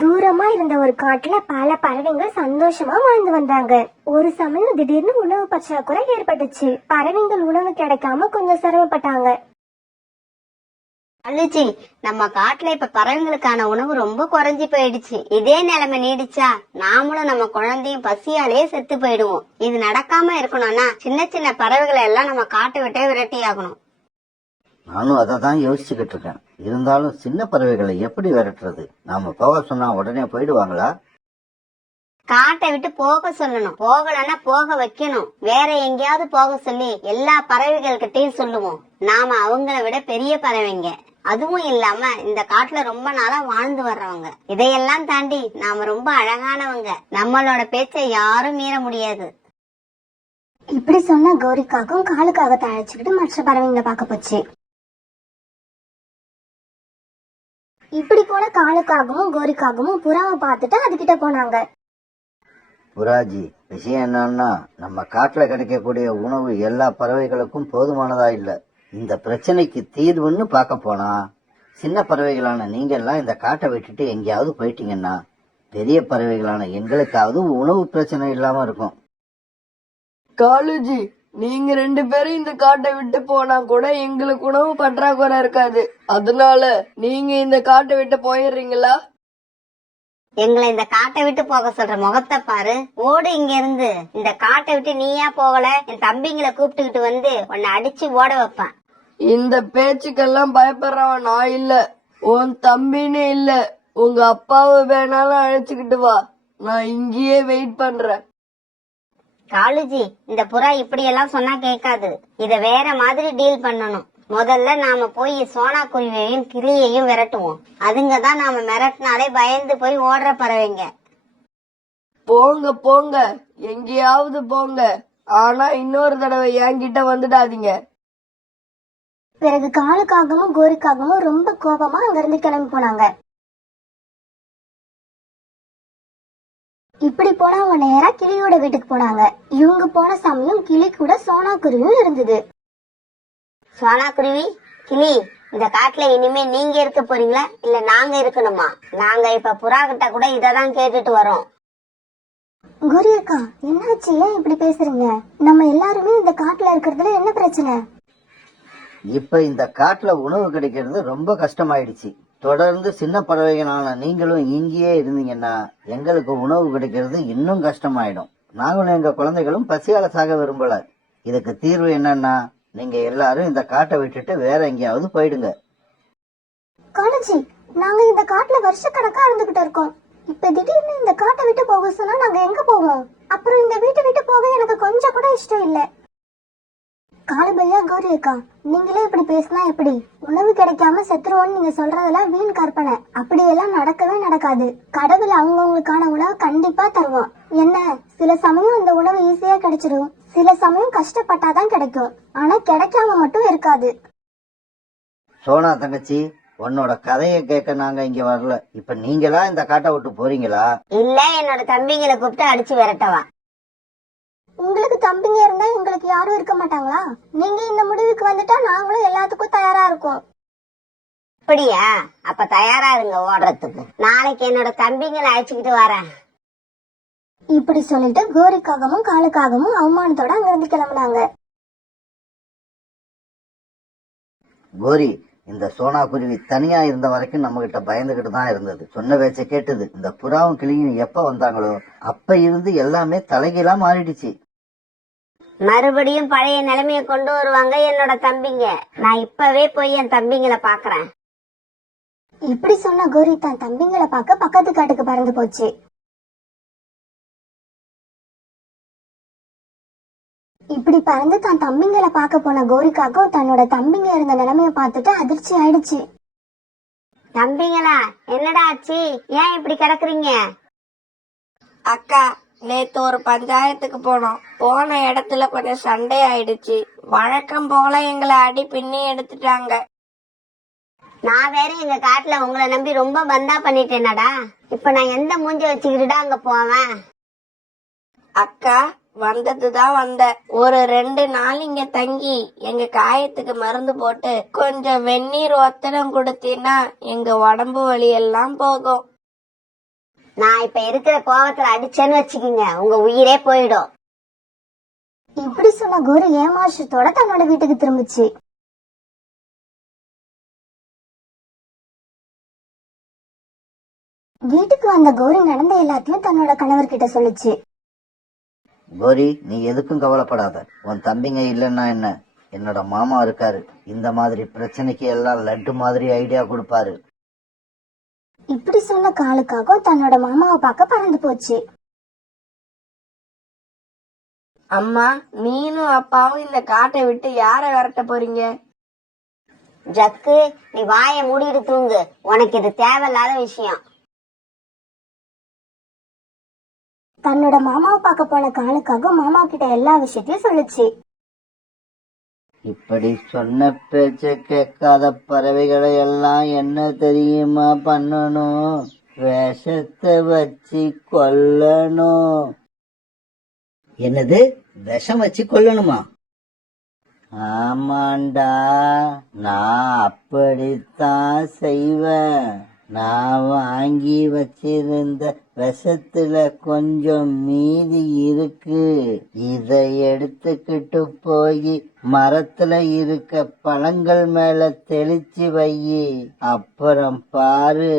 தூரமா இருந்த ஒரு காட்டுல பல பறவைகள் சந்தோஷமா வாழ்ந்து வந்தாங்க. ஒரு சமயம் திடீர்னு உணவு பற்றாக்குறை ஏற்பட்டுச்சு. பறவைகள் உணவு கிடைக்காம கொஞ்சம் சிரமப்பட்டாங்க. அழுச்சி, நம்ம காட்டுல இப்ப பறவைங்களுக்கான உணவு ரொம்ப குறைஞ்சி போயிடுச்சு. இதே நிலைமை நீடிச்சா நாமளும் நம்ம குழந்தையும் பசியாலேயே செத்து போயிடுவோம். இது நடக்காம இருக்கணும்னா சின்ன சின்ன பறவைகளை எல்லாம் நம்ம காட்டை விட்டே விரட்டி ஆகணும். நானும் அதை தான் யோசிச்சுக்கிட்டு இருக்கேன். இருந்தாலும் சின்ன பறவைகளை எப்படி விரட்டுறது? நாம போக சொன்னா உடனே போயிடுவாங்களா? காட்டை விட்டு போக சொல்லணும். போகலன்னா போக வைக்கணும். வேற எங்கேயாவது போக சொல்லி எல்லா பறவைகள் கிட்டையும் சொல்லுவோம். நாம அவங்கள விட பெரிய பறவைங்க. அதுவும் இல்லாம இந்த காட்டுல ரொம்ப நாளா வாழ்ந்து வர்றவங்க. இதையெல்லாம் தாண்டி நாம ரொம்ப அழகானவங்க. நம்மளோட பேச்சை யாரும் மீற முடியாது. இப்படி சொன்ன கோரிக்காகவும் காலுக்காகத்தை அழைச்சுக்கிட்டு மற்ற பறவைங்களை பார்க்க போச்சு. இப்படி போல காலுக்காகவும் கோரிக்காகவும் புறாவை பார்த்துட்டு அதுகிட்ட போனாங்க. புராஜி, விஷயம் என்னன்னா நம்ம காட்டுல கிடைக்கக்கூடிய உணவு எல்லா பறவைகளுக்கும் போதுமானதா இல்ல. இந்த பிரச்சனைக்கு தீர்வுன்னு பார்க்க போனா சின்ன பறவைகளான நீங்க எல்லாம் இந்த காட்டை விட்டுட்டு எங்கேயாவது போயிட்டீங்கன்னா பெரிய பறவைகளான எங்களுக்காவது உணவு பிரச்சனை இல்லாம இருக்கும். காலுஜி, நீங்க 2 பேரும் இந்த காட்டை விட்டு போனா கூட எங்களுக்கு உணவு பற்றாக்குறை இருக்காது. அதனால நீங்க இந்த காட்டை விட்டு போயிடுறீங்களா? எங்களை இந்த காட்டை விட்டு போக சொல்ற முகத்தை பாரு. ஓடு இங்க இருந்து. இந்த காட்டை விட்டு நீயா போகல, என் தம்பிங்களை கூப்பிட்டுக்கிட்டு வந்து உன்னை அடிச்சு ஓட வைப்பேன். இந்த பேச்சுக்கெல்லாம் பயப்படுறவன் நான் இல்ல, உன் தம்பின்னு இல்ல. உங்க அப்பாவை வேணாலும் அழைச்சுக்கிட்டு வா, நான் இங்கேயே வெயிட் பண்றேன். காலுஜி, இந்த புறா இப்படி எல்லாம் சொன்னா கேட்காது. இத வேற மாதிரி டீல் பண்ணணும். முதல்ல நாம போய் சோனா குருவியையும் கிளியையும் விரட்டுவோம். அதுங்கதான் நாம மிரட்டினாலே பயந்து போய் ஓடுற பறவைங்க. போங்க போங்க, எங்கேயாவது போங்க. ஆனா இன்னொரு தடவை என்கிட்ட வந்துடாதீங்க. பிறகு காலுக்காகவும் கோரிக்காகவும் ரொம்ப கோபமா அங்க இருந்து கிளம்பி போனாங்க. இப்படி போனா அவங்க நேரா கிளியோட வீட்டுக்கு போனாங்க. இவங்க போன சமயம் கிளி கூட சோனா குருவியும் இருந்தது. சோனா குருவி, கிளி, இந்த காட்டுல இனிமே நீங்க இருக்க போறீங்களா இல்ல நாங்க இருக்கணுமா? நாங்க இப்ப புறா கிட்ட கூட இததான் கேட்டுட்டு வரோம். கோரி அக்கா, என்னாச்சு? ஏன் இப்படி பேசுறீங்க? நம்ம எல்லாருமே இந்த காட்டுல இருக்கிறதுல என்ன பிரச்சனை? இப்ப இந்த காட்டுல உணவு கிடைக்கிறது ரொம்ப கஷ்டமாயிடுச்சு. தொடர்ந்து சின்ன பறவைகளான நீங்களும் இங்கேயே இருந்தீங்கன்னா எங்களுக்கு உணவு கிடைக்கிறது இன்னும் கஷ்டமாயிடும். நாங்களும் எங்க குழந்தைகளும் பசியால சாக விரும்பல. இதுக்கு தீர்வு என்னன்னா நீங்க எல்லாரும் இந்த காட்டை விட்டுட்டு வேற எங்கேயாவது போயிடுங்க. காலேஜி, நாங்க இந்த காட்டுல வருஷக்கணக்கா இருந்துகிட்டு இருக்கோம். இப்ப திடீர்னு இந்த காட்டை விட்டு போக சொன்னா நாங்க எங்க போவோம்? அப்புறம் இந்த வீட்டை விட்டு போக எனக்கு கொஞ்சம் கூட இஷ்டம் இல்ல. காலபையா, கோரி அக்கா, நீங்களே இப்படி பேசினா எப்படி? உணவு கிடைக்காம செத்துருவோன்னு நீங்க சொல்றதெல்லாம் வீண் கற்பனை. அப்படியெல்லாம் நடக்கவே நடக்காது. கடவுள் அவங்கவுங்களுக்கான உணவு கண்டிப்பா தருவோம். என்ன, சில சமயம் இந்த உணவு ஈஸியா கிடைச்சிடும், சில சமயம் கஷ்டப்பட்டாதான் கிடைக்கும். ஆனா கிடைக்காம மட்டும் இருக்காது. சோனா தங்கச்சி, உன்னோட கதையை கேட்க நாங்க இங்க வரல. இப்ப நீங்களா இந்த காட்டை விட்டு போறீங்களா? இல்ல, என்னோட தம்பிங்களை கூப்பிட்டு அடிச்சு விரட்டவா? உங்களுக்கு தம்பிங்க இருந்தா எங்களுக்கு யாரும் இருக்க மாட்டாங்களா? நீங்க இந்த முடிவுக்கு வந்துட்டா நாங்களும் எல்லாத்துக்கும் தயாரா இருக்கோம். அப்படியா? அப்ப தயாரா இருங்க ஓடுறதுக்கு. நாளைக்கு என்னோட தம்பிங்களை அழைச்சுக்கிட்டு வரேன். இப்படி சொல்லிட்டு கோரிக்காகவும் காலுக்காகவும் அவமானத்தோட அங்கிருந்து கிளம்புனாங்க. கோரி, இந்த சோனா குருவி தனியா இருந்த வரைக்கும் நம்ம கிட்ட பயந்துகிட்டு தான் இருந்தது. சொன்ன பேச்ச கேட்டது. இந்த புறாவும் கிளியும் எப்ப வந்தாங்களோ அப்ப இருந்து எல்லாமே தலைகீழா மாறிடுச்சு. மறுபடியும் பழைய நிலைமைய கொண்டு வருவாங்க என்னோட தம்பிங்க. நான் இப்பவே போய் என் தம்பிங்களை பாக்குறேன். இப்படி சொன்ன கோரி தன் தம்பிங்களை பார்க்க பக்கத்து காட்டுக்கு பறந்து போச்சு. இப்படி பறந்து தன் தம்பிங்களை பார்க்க போன கோரிக்காக்கும் தன்னோட தம்பிங்க இருந்த நிலைமைய பார்த்துட்டு அதிர்ச்சி ஆயிடுச்சு. தம்பிங்களா, என்னடா ஆச்சு? ஏன் இப்படி கிடக்குறீங்க? அக்கா, நேத்து ஒரு பஞ்சாயத்துக்கு போனோம். போன இடத்துல கொஞ்சம் சண்டை ஆயிடுச்சு. வழக்கம் போல எங்களை அடி பின்னி எடுத்துட்டாங்க. நான் வேற எங்க காட்டுல உங்களை நம்பி ரொம்ப பந்தா பண்ணிட்டேனடா. இப்ப நான் எந்த மூஞ்ச வச்சுக்கிட்டுடா அங்க போவேன்? அக்கா, வந்ததுதான் வந்த. ஒரு 2 நாள் இங்க தங்கி எங்க காயத்துக்கு மருந்து போட்டு கொஞ்சம் வெந்நீர் ஒத்தடம் கொடுத்தீங்கன்னா எங்க உடம்பு வலி எல்லாம் போகும். நான் இப்ப இருக்கிற கோவத்துல அடிச்சேன்னு வச்சுக்கோங்க, உங்க உயிரே போயிடும். இப்படி சொன்ன கோரி ஏமாற்றத்தோட தன்னோட வீட்டுக்கு திரும்பிச்சு. வீட்டுக்கு வந்த கோரி நடந்த எல்லாத்தையும் தன்னோட கணவர்கிட்ட சொல்லுச்சு. கோரி, நீ எதுக்கும் கவலைப்படாத. உன் தம்பிங்க இல்லைன்னா என்ன, என்னோட மாமா இருக்காரு. இந்த மாதிரி பிரச்சனைக்கு எல்லாம் லட்டு மாதிரி ஐடியா கொடுப்பாரு. இப்படி சொன்ன காலுக்காக தன்னோட மாமாவை பார்க்க பறந்து போச்சு. அம்மா, நீனும் அப்பாவும் இந்த காட்டை விட்டு யார விரட்ட போறீங்க? ஜக்கு, நீ வாயை மூடிட்டு தூங்கு, உனக்கு இது தேவையில்லாத விஷயம். தன்னோட மாமாவை பார்க்க போன காலுக்காக மாமா கிட்ட எல்லா விஷயத்தையும் சொல்லுச்சு. இப்படி சொன்ன பேச்ச கேட்காத பறவைகளை எல்லாம் என்ன தெரியுமா பண்ணணும்? விஷத்தை வச்சு கொல்லணும். என்னது, விஷம் வச்சு கொல்லணுமா? ஆமாண்டா, நான் அப்படித்தான் செய்வேன். நான் வாங்கி வச்சிருந்த விஷத்துல கொஞ்சம் மீதி இருக்கு. இதை எடுத்துக்கிட்டு போய் மரத்துல இருக்க பழங்கள் மேல தெளிச்சு வையி. அப்புறம் பாரு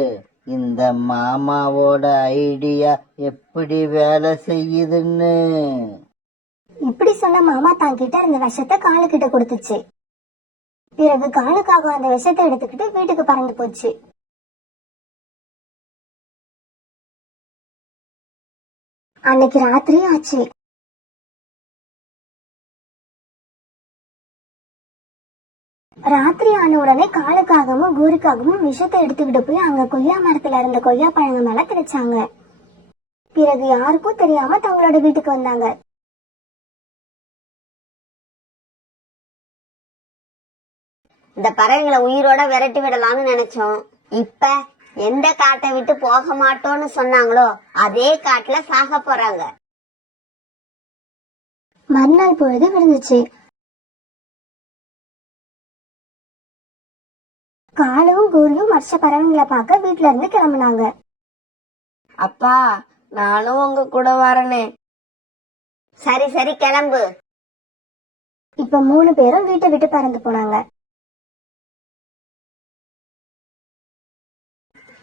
இந்த மாமாவோட ஐடியா எப்படி வேலை செய்யுதுன்னு. இப்படி சொன்ன மாமா தான் கிட்ட இருந்த விஷத்தை காலு கிட்ட கொடுத்துச்சு. பிறகு காலுக்காக அந்த விஷத்தை எடுத்துக்கிட்டு வீட்டுக்கு பறந்து போச்சு. அன்னைக்கு ராத்திரி ஆச்சு. ராத்திரி ஆன உடனே காலுக்காகவும் கோரிக்காகவும் விஷத்தை எடுத்துக்கிட்டு போய் அங்க கொய்யா மரத்துல இருந்த கொய்யா பழங்க மேல தெளிச்சாங்க. பிறகு யாருக்கும் தெரியாம தங்களோட வீட்டுக்கு வந்தாங்க. இந்த பறவைங்களை உயிரோட விரட்டி விடலாம்னு நினைச்சோம். இப்ப எந்த காட்டை விட்டு போக மாட்டோம்னு சொன்னாங்களோ அதே காட்டுல சாக போறாங்க. மறுநாள் பொழுது விழுந்துச்சு. காலும் கோரியும் மற்ற பறவைங்களை பார்க்க வீட்டுல இருந்து கிளம்புனாங்க. அப்பா, நானும் உங்க கூட வரனே. சரி சரி, கிளம்பு. இப்ப 3 பேரும் வீட்டை விட்டு பறந்து போனாங்க.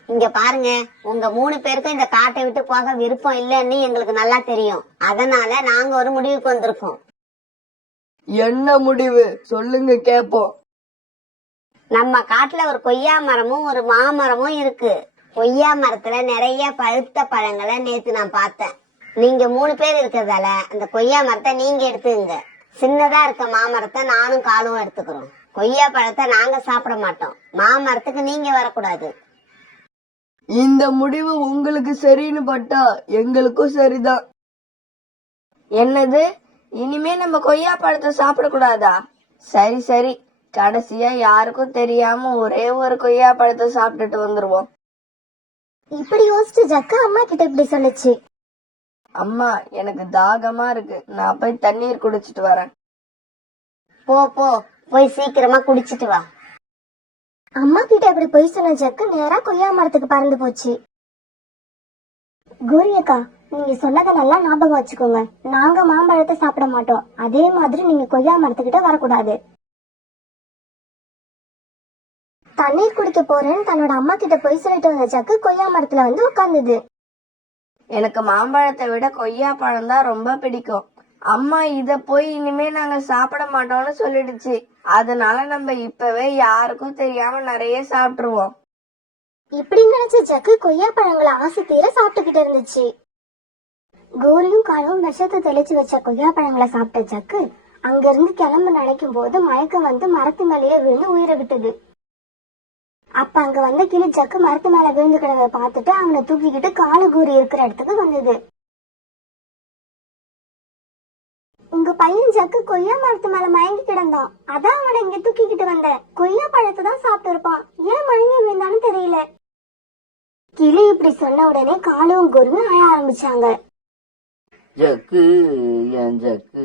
இங்க பாருங்க, உங்க 3 பேருக்கும் இந்த காட்டை விட்டு போக விருப்பம் இல்லைன்னு எங்களுக்கு நல்லா தெரியும். அதனால நாங்க ஒரு முடிவுக்கு வந்திருக்கோம். என்ன முடிவு சொல்லுங்க, கேப்போம். நம்ம காட்டுல ஒரு கொய்யா மரமும் ஒரு மாமரமும் இருக்கு. கொய்யா மரத்துல நிறைய பழுத்த பழங்களை நேத்து நான் பார்த்தேன். நீங்க 3 பேர் இருக்கிறதால அந்த கொய்யா மரத்தை நீங்க எடுத்துங்க. சின்னதா இருக்க மாமரத்தை நானும் காலும் எடுத்துக்கிறோம். கொய்யா பழத்தை நாங்க சாப்பிட மாட்டோம். மாமரத்துக்கு நீங்க வரக்கூடாது. இந்த முடிவு உங்களுக்கு சரின்னு பட்டா எங்களுக்கும் சரிதான். என்னது, இனிமே நம்ம கொய்யா பழத்தை சாப்பிடக்கூடாதா? சரி சரி, கடைசியா யாருக்கும் தெரியாம ஒரே ஒரு கொய்யா பழத்தை சாப்பிட்டுட்டு வந்துருவோம். இப்படி யோசிச்சு ஜக்கு அம்மா கிட்ட இப்படி சொல்லுச்சு. அம்மா, எனக்கு தாகமா இருக்கு, நான் போய் தண்ணீர் குடிச்சிட்டு வரேன். போ போ, போய் சீக்கிரமா குடிச்சிட்டு வா. அம்மா கிட்ட இப்படி பொய் சொன்ன ஜக்கு நேரா கொய்யா மரத்துக்கு பறந்து போச்சு. கோரி அக்கா, நீங்க சொன்னதை நல்லா ஞாபகம் வச்சுக்கோங்க. நாங்க மாம்பழத்தை சாப்பிட மாட்டோம். அதே மாதிரி நீங்க கொய்யா மரத்துக்கிட்ட வரக்கூடாது. தண்ணீர் குடிக்க போறேன்னு தன்னோட அம்மா கிட்ட பொய் சொல்லிட்டு வந்த ஜக்கு கொய்யா மரத்துல வந்து உட்கார்ந்தது. எனக்கு மாம்பழத்தை விட கொய்யா பழம் தான் ரொம்ப பிடிக்கும். அம்மா இத போய் இனிமே நாங்க சாப்பிட மாட்டோம்னு சொல்லிடுச்சு. அதனால நம்ம இப்பவே யாருக்கும் தெரியாம நிறைய சாப்பிட்டுருவோம். இப்படி நினைச்ச ஜக்கு கொய்யா பழங்களை ஆசை தீர சாப்பிட்டுக்கிட்டு இருந்துச்சு. கோரியும் காலும் விஷத்தை தெளிச்சு வச்ச கொய்யா பழங்களை சாப்பிட்ட ஜக்கு அங்க இருந்து கிளம்ப நினைக்கும் போது மயக்கம் வந்து மரத்து மேலேயே விழுந்து உயிரை விட்டது. அப்ப அங்க வந்த கிளி ஜக்கு மரத்து மேல விழுந்து கிடந்த பார்த்துட்டு அவனை தூக்கிக்கிட்டு காலு கோரி இருக்கிற இடத்துக்கு வந்தது. உங்க பையன் ஜக்கு கொய்யா மரத்து மேல மயங்கி கிடந்தான். அதான் அவனை இங்க தூக்கிக்கிட்டு வந்தேன். கொய்யா பழத்தை தான் சாப்பிட்டு இருப்பான். ஏன் மயங்கி விழுந்தான்னு தெரியல. கிளி இப்படி சொன்ன உடனே காலும் கோரியும் அழ ஆரம்பிச்சாங்க. ஜக்கு, என் ஜக்கு,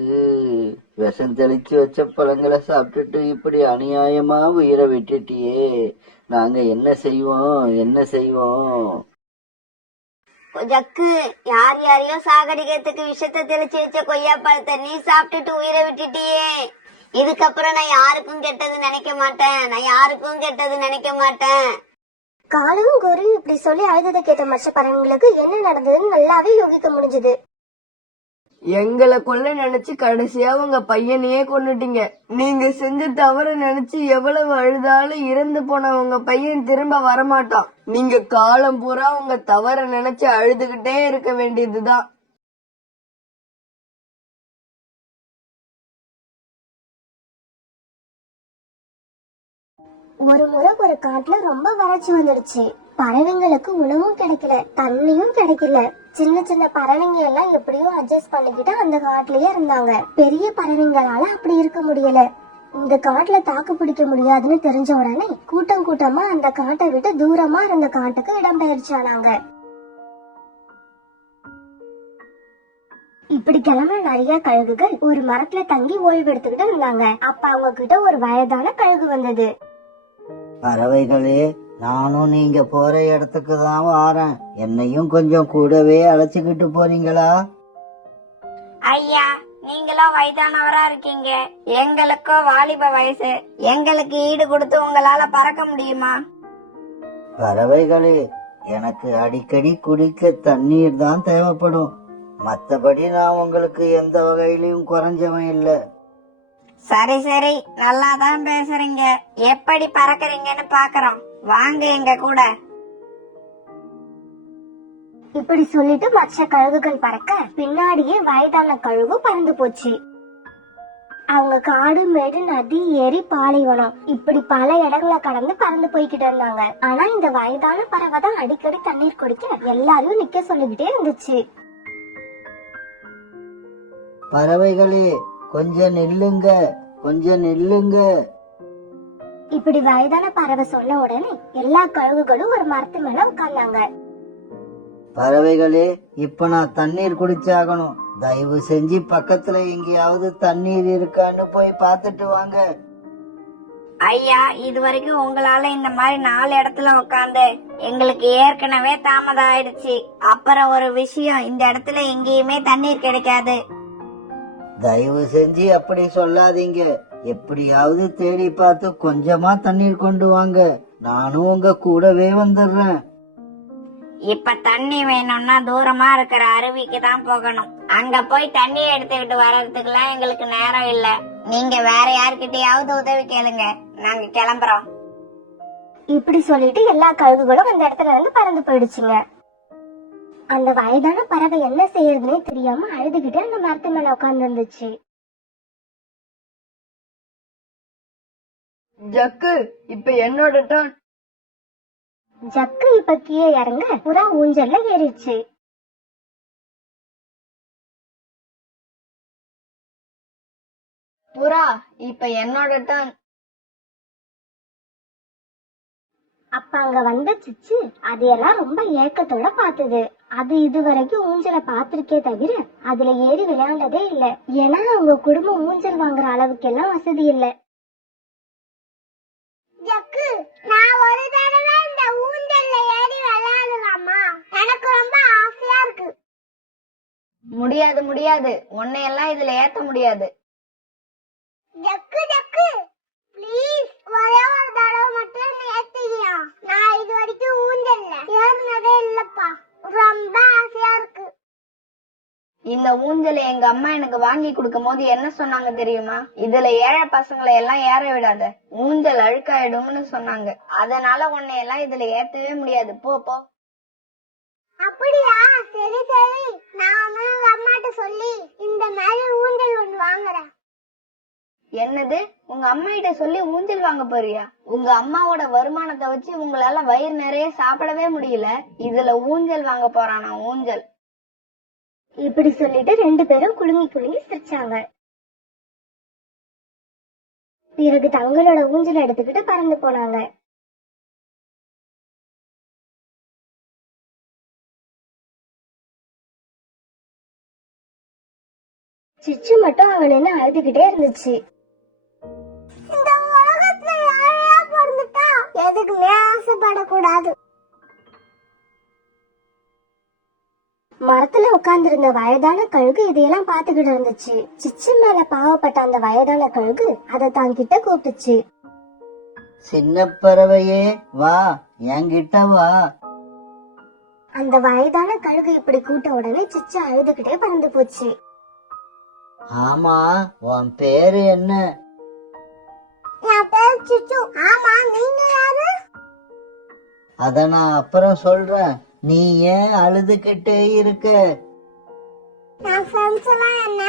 விஷம் தெளிச்சு வச்ச பழங்களை சாப்பிட்டுட்டு இப்படி அநியாயமா உயிரை விட்டுட்டியே. நாங்க என்ன செய்வோம், என்ன செய்வோம்? ஜக்கு, யார் யாரையோ சாகடிக்கிறதுக்கு விஷத்தை தெளிச்சு வச்ச கொய்யா பழத்தை நீ சாப்பிட்டுட்டு உயிரை விட்டுட்டியே. இதுக்கப்புறம் நான் யாருக்கும் கெட்டது நினைக்க மாட்டேன். நான் யாருக்கும் கெட்டது நினைக்க மாட்டேன். காலும் குருவும் இப்படி சொல்லி அழுததை கேட்ட மற்ற பறவைங்களுக்கு என்ன நடந்ததுன்னு நல்லாவே யோகிக்க முடிஞ்சது. எங்களை கொல்ல நினைச்சு கடைசியா உங்க பையனையே கொன்னுட்டீங்க. நீங்க செஞ்ச தவற நினைச்சு எவ்வளவு அழுதாலும் இறந்து போன உங்க பையன் திரும்ப வரமாட்டான். நீங்க காலம் பூரா உங்க தவற நினைச்சு அழுதுகிட்டே இருக்க வேண்டியதுதான். ஒரு முறை ஒரு காட்டுல ரொம்ப வறட்சி வந்துடுச்சு. பறவைங்களுக்கு உணவும் கிடைக்கல, தண்ணியும் கிடைக்கல. சின்ன சின்ன பறவைங்க எல்லாம் எப்படியோ அட்ஜஸ்ட் பண்ணிக்கிட்டு அந்த காட்டுலயே இருந்தாங்க. பெரிய பறவைங்களால அப்படி இருக்க முடியல. இந்த காட்டுல தாக்கு பிடிக்க முடியாதுன்னு தெரிஞ்ச உடனே கூட்டம் கூட்டமா அந்த காட்டை விட்டு தூரமா இருந்த காட்டுக்கு இடம்பெயர்ச்சானாங்க. இப்படி கிளம்புன நிறைய கழுகுகள் ஒரு மரத்துல தங்கி ஓய்வு எடுத்துக்கிட்டு இருந்தாங்க. அப்ப அவங்க கிட்ட ஒரு வயதான கழுகு வந்தது. பறவைகளே, நானும் நீங்க போற இடத்துக்கு தான் வாரேன். என்னையும் கொஞ்சம் கூடவே அழைச்சுக்கிட்டு போறீங்களா? ஐயா, நீங்களும் வயதானவரா இருக்கீங்க, எங்களுக்கோ வாலிப வயசு. எங்களுக்கு ஈடு கொடுத்து உங்களால பறக்க முடியுமா? பறவைகளே, எனக்கு அடிக்கடி குடிக்க தண்ணீர் தான் தேவைப்படும். மத்தபடி நான் உங்களுக்கு எந்த வகையிலும் குறைஞ்சவன் இல்ல. சரி சரி, நல்லாதான் பேசுறீங்க. எப்படி பறக்கறீங்கன்னு பாக்குறோம். வாங்க எங்க கூட. இப்படி சொல்லிட்டு மற்ற கழுகுகள் பறக்க பின்னாடியே வயதான கழுகு பறந்து போச்சு. அவங்க காடு, மேடு, நதி, ஏரி, பாலைவனம் இப்படி பல இடங்களை கடந்து பறந்து போய்கிட்டு இருந்தாங்க. ஆனா இந்த வயதான பறவை தான் அடிக்கடி தண்ணீர் குடிக்க எல்லாரையும் நிக்க சொல்லிக்கிட்டே இருந்துச்சு. பறவைகளே, கொஞ்சம் நில்லுங்க, கொஞ்சம் நில்லுங்க. இப்படி வயதான பறவை சொன்ன உடனே எல்லா கழுகுகளும் ஒரு மரத்து மேல உட்கார்ந்தாங்க. பறவைகளே, இப்ப நான் தண்ணீர் குடிச்சாகணும். தயவு செஞ்சு பக்கத்துல எங்கேயாவது தண்ணீர் இருக்கான்னு போய் பார்த்துட்டு வாங்க. ஐயா, இது வரைக்கும் உங்களால இந்த மாதிரி 4 இடத்துல உட்காந்து எங்களுக்கு ஏற்கனவே தாமதம் ஆயிடுச்சு. அப்புறம் ஒரு விஷயம், இந்த இடத்துல எங்கேயுமே தண்ணீர் கிடைக்காது. தயவு செஞ்சு அப்படி சொல்லாதீங்க. எப்படியாவது தேடி பார்த்து கொஞ்சமா தண்ணீர் கொண்டு வாங்க. நானும் உங்க கூடவே வந்துடுறேன். இப்ப தண்ணி வேணும்னா தூரமா இருக்கிற அருவிக்கு தான் போகணும். அங்க போய் தண்ணி எடுத்துக்கிட்டு வர்றதுக்குலாம் எங்களுக்கு நேரம் இல்ல. நீங்க வேற யார்கிட்டயாவது உதவி கேளுங்க, நாங்க கிளம்புறோம். இப்படி சொல்லிட்டு எல்லா கழுகுகளும் அந்த இடத்துல இருந்து பறந்து போயிடுச்சுங்க. அந்த வயதான பறவை என்ன செய்யறதுன்னே தெரியாம அழுதுகிட்டு அந்த மரத்து மேல உட்கார்ந்து இருந்துச்சு. ஜக்கு, இப்ப என்னோட டர்ன். ஜக்கு இப்ப கீழே இறங்க புறா ஊஞ்சல்ல ஏறிடுச்சு. புறா, இப்ப என்னோட டர்ன். அப்ப அங்க வந்த சிச்சு அதையெல்லாம் ரொம்ப ஏக்கத்தோட பார்த்தது. அது இதுவரைக்கும் ஊஞ்சலை பார்த்திருக்கே தவிர அதுல ஏறி விளையாண்டதே இல்ல. ஏன்னா அவங்க குடும்பம் ஊஞ்சல் வாங்குற அளவுக்கு எல்லாம் வசதி இல்ல. ஜக்கு, நான் ஒரு தடவை இந்த ஊஞ்சல்ல ஏறி விளையாடலாமா? எனக்கு ரொம்ப ஆசையா இருக்கு. முடியாது முடியாது, உன்னையெல்லாம் இதுல ஏத்த முடியாது. ஜக்கு ஜக்கு, ப்ளீஸ் ஒரே ஒரு தடவை மட்டும் ஏத்திக்கியா. நான் இது வரைக்கும் ஊஞ்சல்ல ஏறினதே இல்லப்பா, ரொம்ப ஆசையா இருக்கு. இந்த ஊஞ்சலை எங்க அம்மா எனக்கு வாங்கி கொடுக்கும் போது என்ன சொன்னாங்க தெரியுமா? இதுல ஏழை பசங்களை எல்லாம் ஏற விடாத, ஊஞ்சல் அழுக்காயிடும்னு சொன்னாங்க. அதனால உன்னை எல்லாம் இதுல ஏத்தவே முடியாது, போ போ. அப்படியா? சரி சரி, நான் அம்மாட்ட சொல்லி இந்த மாதிரி ஊஞ்சல் ஒண்ணு வாங்குறேன். என்னது, உங்க அம்மா கிட்ட சொல்லி ஊஞ்சல் வாங்க போறியா? உங்க அம்மாவோட வருமானத்தை வச்சு உங்களால வயிறு நிறைய சாப்பிடவே முடியல, இதுல ஊஞ்சல் வாங்க போறானா ஊஞ்சல்? இப்படி சொல்லிட்டு 2 பேரும் குலுங்கி குலுங்கி சிரிச்சாங்க. பிறகு தங்களோட ஊஞ்சல் எடுத்துக்கிட்டு பறந்து போனாங்க. சிச்சு மட்டும் அங்க நின்னு அழுதுகிட்டே இருந்துச்சு. இந்த உலகத்துல யாரையா பிறந்துட்டா எதுக்குமே ஆசைப்படக்கூடாது. மரத்துல உட்கார்ந்திருந்த வயதான கழுகு இதையெல்லாம் பாத்துக்கிட்டு இருந்துச்சு. சிச்சு மேல பாவப்பட்ட அந்த வயதான கழுகு அதை தான் கிட்ட கூப்பிட்டுச்சு. சின்ன பறவையே வா, என்கிட்ட வா. அந்த வயதான கழுகு இப்படி கூட்ட உடனே சிச்சு அழுதுகிட்டே பறந்து போச்சு. ஆமா, உன் பேரு என்ன? என் பேர் சிச்சு. ஆமா, நீங்க யாரு? அத நான் அப்புறம் சொல்றேன். நீ ஏன் அழுதுகிட்டே இருக்க? நான் ஃப்ரெண்ட்ஸ் எல்லாம் என்ன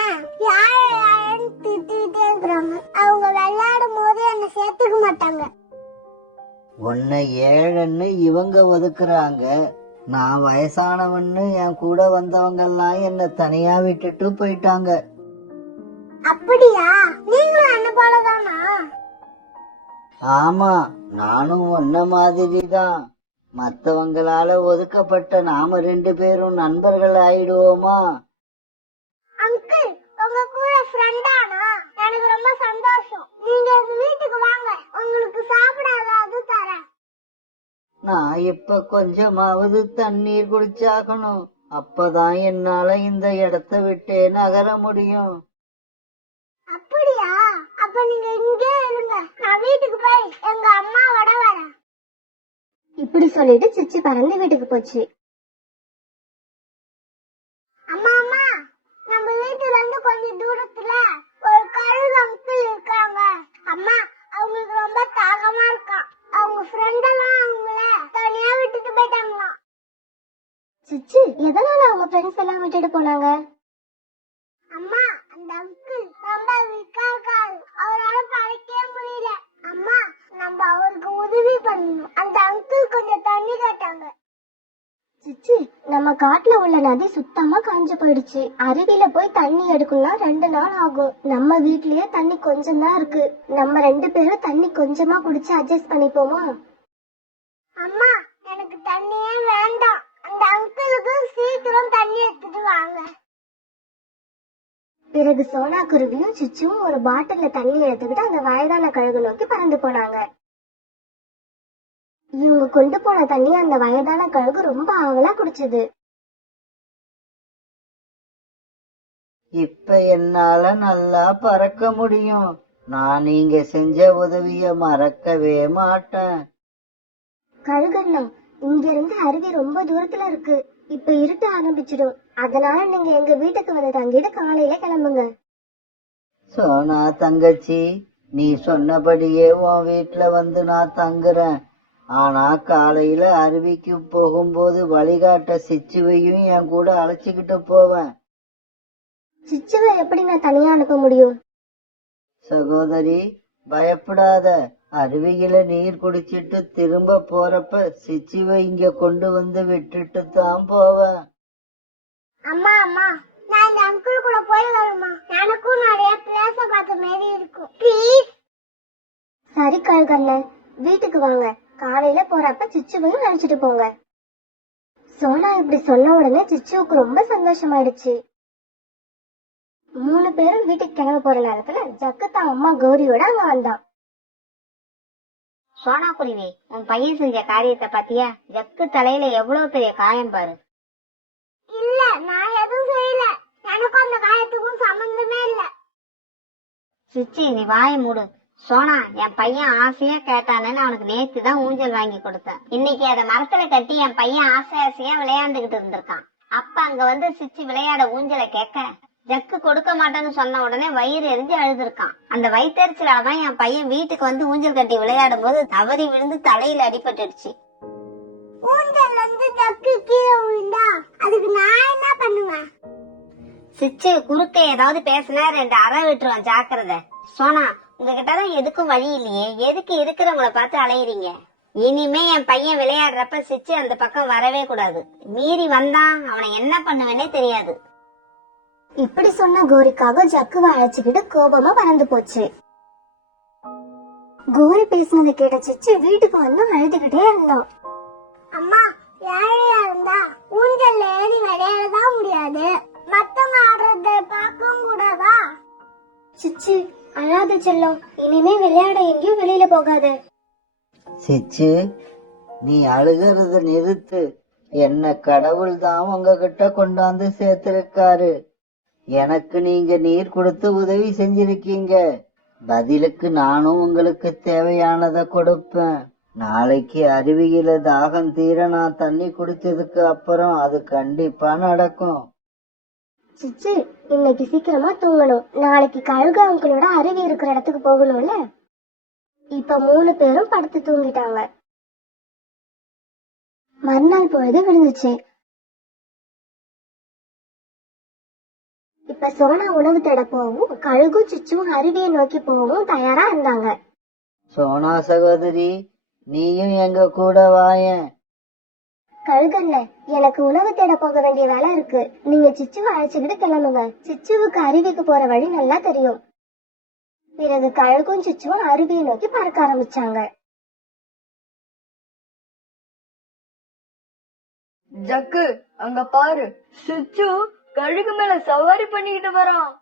யாருன்னு திட்டிட்டே இருக்கிறாங்க. அவங்க விளையாடும் போது என்ன சேர்த்துக்க மாட்டாங்க. உன்னை ஏழன்னு இவங்க ஒதுக்குறாங்க. நான் வயசானவன்னு என் கூட வந்தவங்க எல்லாம் என்ன தனியா விட்டுட்டு போயிட்டாங்க. அப்படியா? நீங்களும் என்ன போலதானா? ஆமா, நானும் உன்ன மாதிரி தான். மத்தவங்களால ஒதுக்கப்பட்ட நாம 2 பேரும் நண்பர்கள் ஆயிடுவோமா? அங்கிள், உங்க கூட ஃப்ரெண்டானா? எனக்கு ரொம்ப சந்தோஷம். நீங்க எங்க வீட்டுக்கு வாங்க, உங்களுக்கு சாப்பிட ஏதாவது தரேன். நான் இப்ப கொஞ்சமாவது தண்ணீர் குடிச்சாகணும். அப்பதான் என்னால இந்த இடத்த விட்டே நகர முடியும். அப்படியா? அப்ப நீங்க இங்கே இருங்க, நான் வீட்டுக்கு போய் எங்க அம்மாவோட வரேன். இப்படி சொல்லிட்டு சிச்சு பறந்து வீட்டுக்கு போச்சு. அம்மா அம்மா, நம்ம வீட்டுல இருந்து கொஞ்சம் தூரத்துல ஒரு கழுகு அங்கிள் இருக்காங்க. அம்மா, அவங்களுக்கு ரொம்ப தாகமா இருக்கான். அவங்க ஃப்ரெண்ட் எல்லாம் அவங்கள தனியா விட்டுட்டு போயிட்டாங்களாம். சிச்சு, எதனால அவங்க ஃப்ரெண்ட்ஸ் எல்லாம் விட்டுட்டு போனாங்க? அம்மா, அந்த அங்கிள் ரொம்ப வீக்கா இருக்காரு. அவரால பறக்கவே முடியல. அம்மா, நம்ம அவருக்கு உதவி பண்ணணும். அந்த அங்கிள் கொஞ்சம் தண்ணி கேட்டாங்க. சிச்சி, நம்ம காட்டுல உள்ள நதி சுத்தமா காஞ்சு போயிடுச்சு. அருவியில போய் தண்ணி எடுக்கணும்னா 2 நாள் ஆகும். நம்ம வீட்லயே தண்ணி கொஞ்சம் தான் இருக்கு. நம்ம 2 பேரும் தண்ணி கொஞ்சமா குடிச்சு அட்ஜஸ்ட் பண்ணிப்போமா? அம்மா, எனக்கு தண்ணியே வேண்டாம். அந்த அங்கிளுக்கு சீக்கிரம் தண்ணி எடுத்துட்டு வாங்க. பிறகு சோனா குருவியும் சிச்சுவும் ஒரு பாட்டில்ல தண்ணி எடுத்துக்கிட்டு அந்த வயதான கழுகு நோக்கி பறந்து போனாங்க. இவங்க கொண்டு போன தண்ணி அந்த வயதான கழுகு ரொம்ப ஆவலா குடிச்சது. இப்ப என்னால நல்லா பறக்க முடியும். நான் நீங்க செஞ்ச உதவிய மறக்கவே மாட்டேன். கழுகண்ணா, இங்க இருந்து அருவி ரொம்ப தூரத்துல இருக்கு. இப்ப இருட்ட ஆரம்பிச்சிடும். அதனால நீங்க எங்க வீட்டுக்கு வந்து தங்கிட்டு காலையில கிளம்புங்க. சோனா தங்கச்சி, நீ சொன்னபடியே உன் வீட்டுல வந்து நான் தங்குறேன். ஆனா காலையில அருவிக்கு போகும்போது வழிகாட்ட சிச்சுவையும் என் கூட அழைச்சிக்கிட்டு போவேன். சிச்சுவை எப்படி நான் தனியா அனுப்ப முடியும்? சகோதரி, பயப்படாத. அருவியில நீர் குடிச்சிட்டு திரும்ப போறப்ப சிச்சுவை இங்க கொண்டு வந்து விட்டுட்டு தான் போவேன். அம்மா அம்மா, நான் இந்த அங்கிள் கூட போய் வருமா? எனக்கும் நிறைய பிளேஸ பார்த்த மாதிரி இருக்கும். ப்ளீஸ். சரி கழுகண்ணன், வீட்டுக்கு வாங்க. காலையில போறப்ப சிச்சுவையும் அழைச்சிட்டு போங்க. சோனா இப்படி சொன்ன உடனே சிச்சுவுக்கு ரொம்ப சந்தோஷமாயிடுச்சு. 3 பேரும் வீட்டுக்கு கிளம்ப போற நேரத்துல ஜக்கு தான் அம்மா கௌரியோட அங்க வந்தான். சோனா குருவி, உன் பையன் செஞ்ச காரியத்தை பாத்தியா? ஜக்கு தலையில எவ்வளவு பெரிய காயம் பாரு. இல்ல, நான் எதுவும் செய்யல. எனக்கும் அந்த காயத்துக்கும் சம்பந்தமே இல்ல. சிச்சி, நீ வாய மூடு. சோனா, என் பையன் ஆசையா கேட்டானேன்னு அவனுக்கு நேத்து தான் ஊஞ்சல் வாங்கி கொடுத்தேன். இன்னைக்கு அதை மரத்துல கட்டி என் பையன் ஆசையா விளையாண்டுகிட்டு இருந்திருக்கான். அப்ப அங்க வந்து சிச்சி விளையாட ஊஞ்சலை கேட்க ஜக்கு கொடுக்க மாட்டேன்னு சொன்ன உடனே வயிறு எரிஞ்சு அழுதுருக்கான். அந்த வயிற்றுச்சலாதான் என் பையன் வீட்டுக்கு வந்து ஊஞ்சல் கட்டி விளையாடும் போது தவறி விழுந்து தலையில அடிபட்டுடுச்சு. ஊஞ்சல்ல இருந்து ஜக்கு கீழே விழுந்தா அதுக்கு நான் என்ன பண்ணுவேன்? சிச்சு, குறுக்க ஏதாவது பேசினா 2 அறை விட்டுருவான், ஜாக்கிரதை. சோனா, உங்ககிட்டதான் எதுக்கும் வழி இல்லையே, எதுக்கு இருக்கிறவங்கள பார்த்து அலையுறீங்க? இனிமே என் பையன் விளையாடுறப்ப சிச்சு அந்த பக்கம் வரவே கூடாது. மீறி வந்தான் அவனை என்ன பண்ணுவேனே தெரியாது. இப்படி சொன்ன கோரிக்காக ஜக்குவை அழைச்சுக்கிட்டு கோபமா பறந்து போச்சு. கோரி பேசினதை கேட்ட சிச்சு வீட்டுக்கு வந்து அழுதுகிட்டே இருந்தான். அம்மா, ஏழையா இருந்தா ஊஞ்சல்ல ஏறி விளையாடதான் முடியாது. மத்தவங்க ஆடுறத பார்க்கவும் கூடாதா? சிச்சு, அழாத செல்லம். இனிமே விளையாட எங்கேயும் வெளியில போகாத. சிச்சு, நீ அழுகிறத நிறுத்து. என்ன கடவுள் தான் உங்ககிட்ட கொண்டாந்து சேர்த்திருக்காரு. எனக்கு நீங்க நீர் கொடுத்து உதவி செஞ்சிருக்கீங்க. பதிலுக்கு நானும் உங்களுக்கு தேவையானதை கொடுப்பேன். நாளைக்கு அருவியில தாகம் தீர நான் தண்ணி குடிச்சதுக்கு அப்புறம் அது கண்டிப்பா நடக்கும். சிச்சு, இன்னைக்கு சீக்கிரமா தூங்கணும். நாளைக்கு கழுகு அங்கிளோட அருவி இருக்கிற இடத்துக்கு போகணும்ல. இப்ப 3 பேரும் படுத்து தூங்கிட்டாங்க. மறுநாள் பொழுது விழுந்துச்சு. இப்ப சோனா உணவு தேட போவும் கழுகும் சிச்சும் அருவியை நோக்கி போகவும் தயாரா இருந்தாங்க. சோனா சகோதரி, நீயும் எங்க கூட வாயேன். கழுகண்ண, எனக்கு உணவு தேட போக வேண்டிய வேலை இருக்கு. நீங்க சிச்சுவை அழைச்சுக்கிட்டு கிளம்புங்க. சிச்சுவுக்கு அருவிக்கு போற வழி நல்லா தெரியும். பிறகு கழுகும் சிச்சுவும் அருவியை நோக்கி பறக்க ஆரம்பிச்சாங்க. ஜக்கு, அங்க பாரு, சிச்சு கழுகு மேல சவாரி பண்ணிக்கிட்டு வரான்.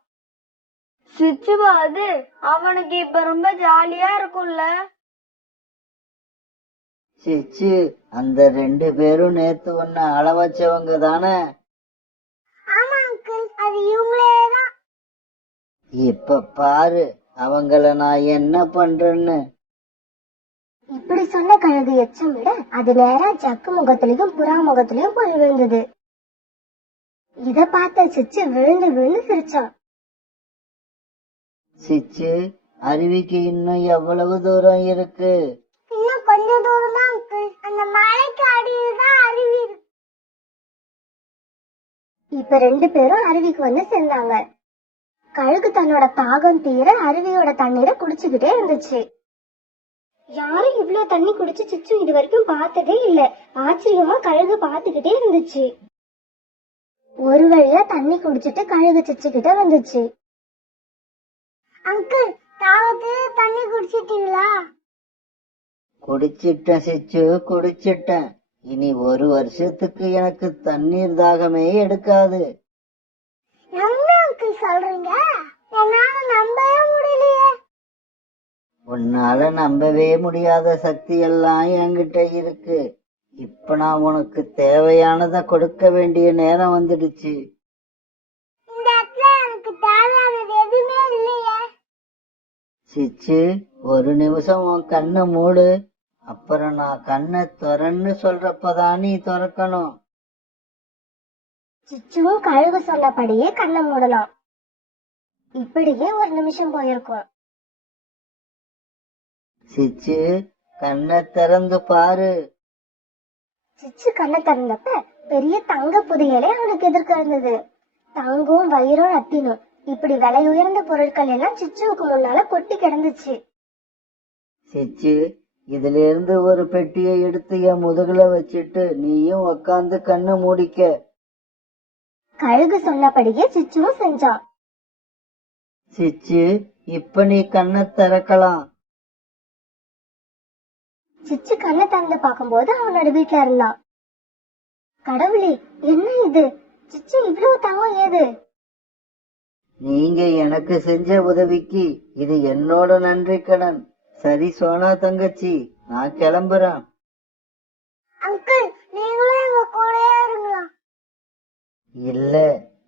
சிச்சுவா அது? அவனுக்கு இப்ப ரொம்ப ஜாலியா இருக்கும்ல. சிச்சு, அந்த 2 பேரும் நேத்து ஒன்ன அள வச்சவங்க தானே? ஆமா அங்கிள், அது இவங்களேதான். இப்ப பாரு அவங்கள நான் என்ன பண்றேன்னு. இப்படி சொன்ன கழுகு எச்சம் விட அது நேரா ஜக்கு முகத்திலையும் புறா முகத்திலையும் போய் விழுந்தது. இத பார்த்த சிச்சு விழுந்து விழுந்து சிரிச்சான். சிச்சு, அருவிக்கு இன்னும் எவ்வளவு தூரம் இருக்கு? இன்னும் கொஞ்சம் தூரம் தான் அங்கிள். அந்த மலைக்கு அடியில் தான் அருவி இருக்கு. இப்ப 2 பேரும் அருவிக்கு வந்து சேர்ந்தாங்க. கழுகு தன்னோட தாகம் தீர அருவியோட தண்ணீரை குடிச்சுக்கிட்டே இருந்துச்சு. யாரும் இவ்வளவு தண்ணி குடிச்சு சிச்சு இது வரைக்கும் பார்த்ததே இல்ல. ஆச்சரியமா கழுகு பார்த்துக்கிட்டே இருந்துச்சு. ஒரு வழியா தண்ணி குடிச்சிட்டு கழுகு சிச்சு கிட்ட வந்துச்சு. அங்கிள், தாகத்துக்கு தண்ணி குடிச்சிட்டீங்களா? குடிச்சிட்டேன் சிச்சு, குடிச்சிட்டேன். இனி 1 வருஷத்துக்கு எனக்கு தண்ணீர் தாகமே எடுக்காது. என்ன அங்கிள் சொல்றீங்க? என்னால நம்பவே முடியலையே. உன்னால நம்பவே முடியாத சக்தி எல்லாம் என்கிட்ட இருக்கு. இப்ப நான் உனக்கு தேவையானதை கொடுக்க வேண்டிய நேரம் வந்துடுச்சு. இந்த இடத்துல எனக்கு தேவையானது எதுவுமே இல்லையே. சிச்சு, 1 நிமிஷம் உன் கண்ணை மூடு. அப்புறம் நான் கண்ணை திறன்னு சொல்றப்பதான் நீ திறக்கணும். சிச்சுவும் கழுகு சொன்னபடியே கண்ணை மூடலாம். இப்படியே 1 நிமிஷம் போயிருக்கும். சிச்சு, கண்ணை திறந்து பாரு. சிச்சு கண்ணை திறந்தப்ப பெரிய தங்க புதையலே அவனுக்கு எதிர்க்க இருந்தது. தங்கம், வயிறும், ரத்தினம் இப்படி விலை உயர்ந்த பொருட்கள் எல்லாம் சிச்சுவுக்கு முன்னால கொட்டி கிடந்துச்சு. சிச்சு, இதுல இருந்து ஒரு பெட்டியை எடுத்து என் முதுகுல வச்சிட்டு நீயும் உக்காந்து கண்ணை மூடிக்க. கழுகு சொன்னபடியே சிச்சுவும் செஞ்சான். சிச்சு, இப்ப நீ கண்ணை திறக்கலாம். சிச்சு கண்ணை திறந்து பார்க்கும்போது அவனோட வீட்டுல இருந்தான். கடவுளே, என்ன இது? சிச்சு இவ்வளவு தங்கம் ஏது? நீங்க எனக்கு செஞ்ச உதவிக்கு இது என்னோட நன்றி கடன். சரி சோனா தங்கச்சி, நான் கிளம்புறேன். அங்கிள், நீங்களும் எங்க கூடயே இருங்களா? இல்ல,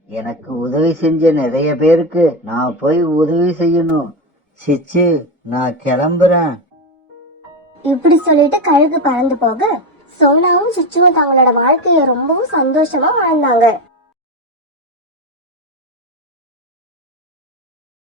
எனக்கு உதவி செஞ்ச நிறைய பேருக்கு நான் போய் உதவி செய்யணும். சிச்சு, நான் கிளம்புறேன். இப்படி சொல்லிட்டு கழுகு பறந்து போக சோனாவும் சிச்சுவும் தங்களோட வாழ்க்கைய ரொம்பவும் சந்தோஷமா வாழ்ந்தாங்க.